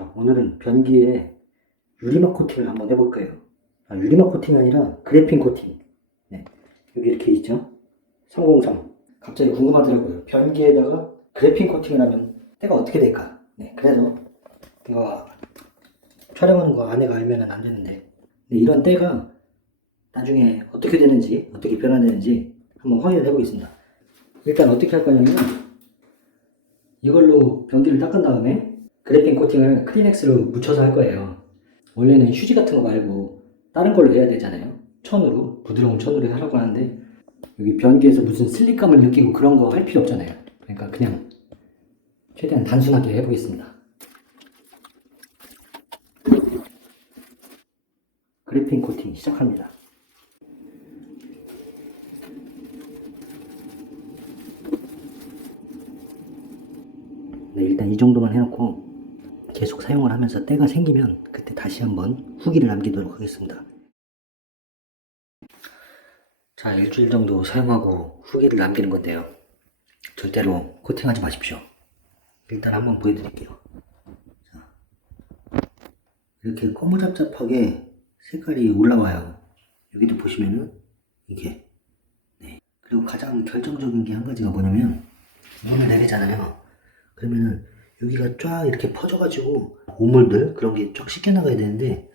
자, 오늘은 변기에 유리막 코팅을 한번 해볼 거예요. 아, 유리막 코팅이 아니라 그래핀 코팅. 네. 여기 이렇게 있죠? 303. 갑자기 궁금하더라고요. 변기에다가 그래핀 코팅을 하면 때가 어떻게 될까? 네. 그래서 이거 촬영하는 거 아내가 알면 안 되는데 네, 이런 때가 나중에 어떻게 되는지 어떻게 변화되는지 한번 확인을 해보겠습니다. 일단 어떻게 할 거냐면 이걸로 변기를 닦은 다음에 그래핀 코팅을 크리넥스로 묻혀서 할 거예요. 원래는 휴지 같은 거 말고 다른 걸로 해야 되잖아요. 천으로 부드러운 천으로 하라고 하는데 여기 변기에서 무슨 슬립감을 느끼고 그런 거 할 필요 없잖아요. 그러니까 그냥 최대한 단순하게 해보겠습니다. 그래핀 코팅 시작합니다. 네, 일단 이 정도만 해놓고 계속 사용을 하면서 때가 생기면 그때 다시 한번 후기를 남기도록 하겠습니다. 자, 일주일 정도 사용하고 후기를 남기는 건데요. 절대로 코팅하지 마십시오. 일단 한번 보여드릴게요. 자, 이렇게 꼬무잡잡하게 색깔이 올라와요. 여기도 보시면은 이게 네. 그리고 가장 결정적인 게 한 가지가 뭐냐면 물을 내리잖아요. 그러면은 여기가 쫙 이렇게 퍼져가지고 오물들 그런 게 쫙 씻겨 나가야 되는데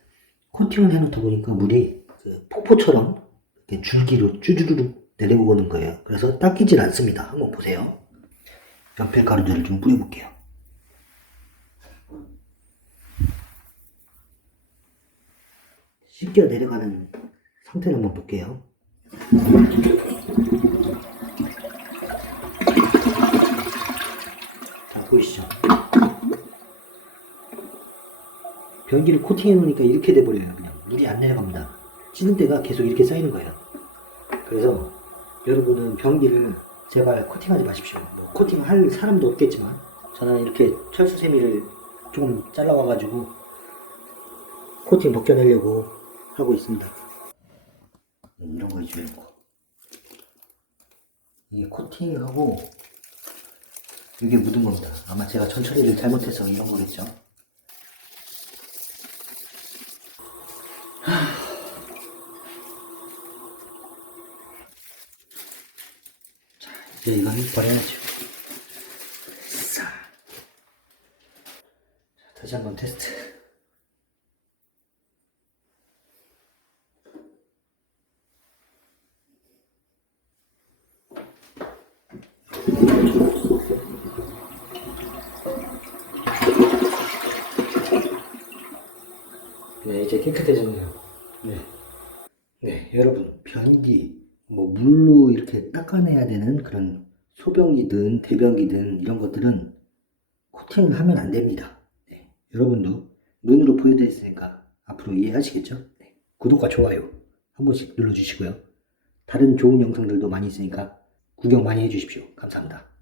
코팅을 해놓다 보니까 물이 그 폭포처럼 이렇게 줄기로 쭈주르르 내려오는 거예요. 그래서 닦이질 않습니다. 한번 보세요. 연필 가루들을 좀 뿌려볼게요. 씻겨 내려가는 상태를 한번 볼게요. 자, 보이시죠? 변기를 코팅해 놓으니까 이렇게 돼버려요. 그냥 물이 안 내려갑니다. 찌는 때가 계속 이렇게 쌓이는 거예요. 그래서 여러분은 변기를 제발 코팅하지 마십시오. 뭐 코팅할 사람도 없겠지만 저는 이렇게 철수 세미를 조금 잘라와 가지고 코팅 벗겨내려고 하고 있습니다. 음, 이런 거 해줘야 고 이게 코팅하고 이게 묻은 겁니다. 아마 제가 전처리를 잘못해서 이런 거겠죠. 자, 이제 이건 버려야죠. 싸. 자, 다시 한번 테스트. 네, 이제 깨끗해졌네요. 네. 네, 여러분, 변기, 뭐, 물로 이렇게 닦아내야 되는 그런 소변기든 대변기든 이런 것들은 코팅을 하면 안 됩니다. 네, 여러분도 눈으로 보여드렸으니까 앞으로 이해하시겠죠? 네, 구독과 좋아요 한 번씩 눌러주시고요. 다른 좋은 영상들도 많이 있으니까 구경 많이 해주십시오. 감사합니다.